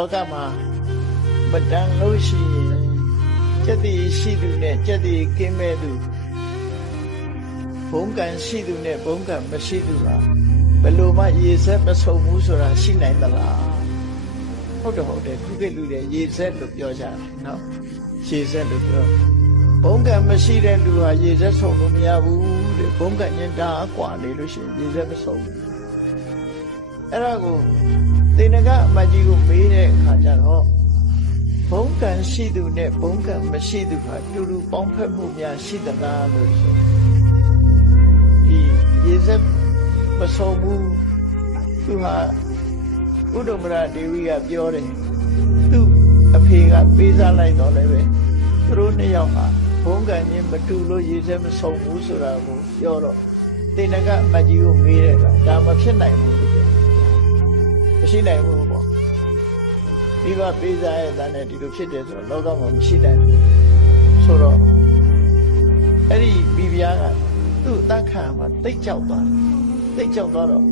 လောကမှာမတန်လို့ရှိရင်ကျက်တည်ရှိသူနဲ့ကျက်တည်ကင်းမဲ့သူဘုံကံရှိသူနဲ့ဘုံကံမရှိသူဟာဘယ်လိုမှရေဆက်မဆုံဘူးဆိုတာရှိနိုင်သလားဟုတ်တယ်ခုခေတ်လူတွေရေဆက်လို့ပြောကြတယ်နော်ရေဆက်လို့ပြောဘုံကံမရှိတဲ့လူဟာရေဆက်ဆုံလို့မရဘူးတဲ့ဘုံကံညင်တာအကွာနေလို့ရှိရင်ရေဆက်မဆုံဘူးအဲ့ဒါကိုသေနကအမကြီးကိုမေးတဲ့အခါကျတော့ဘုံကံရှိသူနဲ့ဘုံကံမရှိသူဟာတူတူပေါင်းဖက်မှုများရှိသလားလို့ဆိုဒီရေဆက်မဆုံဘူးသူဟာဥဒ္ဓမရဒေဝီကပြောတယ်သူ့အဖေကပေးစားလိုက်တော့လည်းပဲသူတို့နှစ်ယောက်ဟာဘုံကံချင်းမတူလို့ရေဆက်မဆုံဘူးဆိုတာကိုပြောတော့သေနကအမကြီးကိုမေးတဲ့အခါဒါမဖြစ်နိုင်ဘူးလို့ပြောမရှိနိုင်ဘူးပေါ့ဒီကပေးစားရဲ့တန်းနဲ့ဒီလိုဖြစ်တယ်ဆိုတော့လောကမှာမရှိနိုင်ဘူးဆိုတော့အဲ့ဒီဘီဗျာကသူ့အသက်ခံမှာတိတ်ကြောက်သွားတော့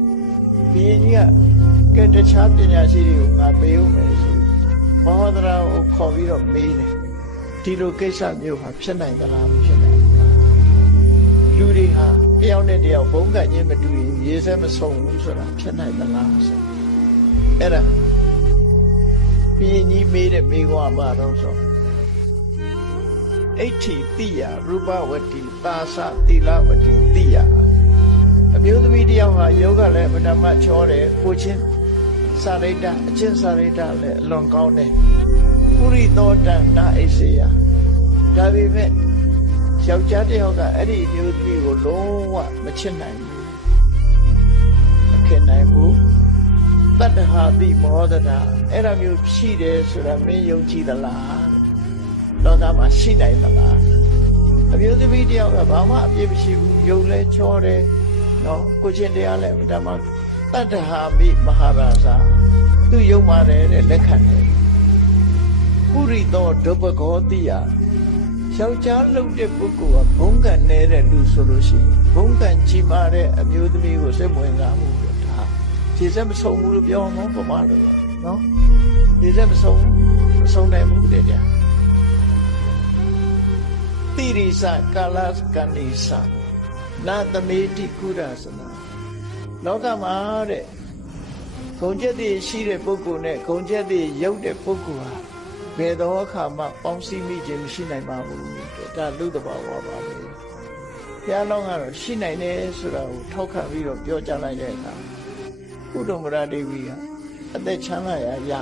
ဘီရင်ကြီးကတခြားပညာရှိတွေကိုငါပေးဦးမယ်ဆိုမဟောဒရာကိုခေါ်ပြီးတော့မေးတယ်ဒီလိုကိစ္စမျိုးဟာဖြစ်နိုင်သလားမဖြစ်နိုင်ဘူးလူတွေဟာတယောက်နဲ့တယောက်ဘုံကံချင်းမတူရင်ရေစက်မဆုံဘူးဆိုတာဖြစ်နိုင်သလားဆိုအဲ့ဒါဘီရင်ကြီးမေးတဲ့မေးခွန်းပါတော့ဆိုအဋ္ဌိတိယရူပဝတ္တိသာသသီလဝတ္တိတိယအမျိုးသမီးတယောက်ဟာယောဂလည်းပထမချောတယ်ကိုချင်းစာရိတ္တအချင်းစာရိတ္တလည်းအလွန်ကောင်းတယ်ပုရိသောတနာအိစေယဒါပေမဲ့ယောက်ျားတယောက်ကအဲ့ဒီအမျိုးသမီးကိုလုံးဝမချစ်နိုင်ဘူးမခင်နိုင်ဘူးတတ္တဟာတိမောဒတာအဲ့ဒါမျိုးရှိတယ်ဆိုတာမင်းယုံကြည်သလားလောကမှာရှိနိုင်သလားအမျိုးသမီးတယောက်ကဘာမှအပြစ်မရှိဘူးယုံလဲချောတယ်နော်ကိုချင်းတရားလဲဓမ္မတတ္တဟာမိမဟာရာဇာသူယုံပါတယ်တဲ့လက်ခံတယ်ပုရိသောဒုပဂောတိယယောက်ျားလုံတဲ့ပုဂ္ဂိုလ်ကဘုံကံနေတဲ့လူဆိုလို့ရှိရင်ဘုံကံကြီးမားတဲ့အမျိုးသမီးကိုစိတ်ဝင်စားမှုလို့ဒါခြေစက်မဆုံဘူးလို့ပြောမှာပမာလို့နော်ခြေစက်မဆုံနိုင်ဘူးတဲ့ကြာတိရိစကာလကဏိစနာသမေတိကုရသနာလောကမှာတဲ့ဂုံချက်တွေရှိတဲ့ပုဂ္ဂိုလ်နဲ့ဂုံချက်တွေရုပ်တဲ့ပုဂ္ဂိုလ်ဟာဘယ်တော့အခါမှပေါင်းစည်းမိခြင်းမရှိနိုင်ပါဘူးဒါလူတဘာဝပါပဲဘုရားလောင်းကတော့ရှိနိုင်တယ်ဆိုတာကိုထောက်ခံပြီးတော့ပြောကြားလိုက်တဲ့အခါဥဒ္ဓမရဒေဝီကအသက်ချမ်းသာရာရ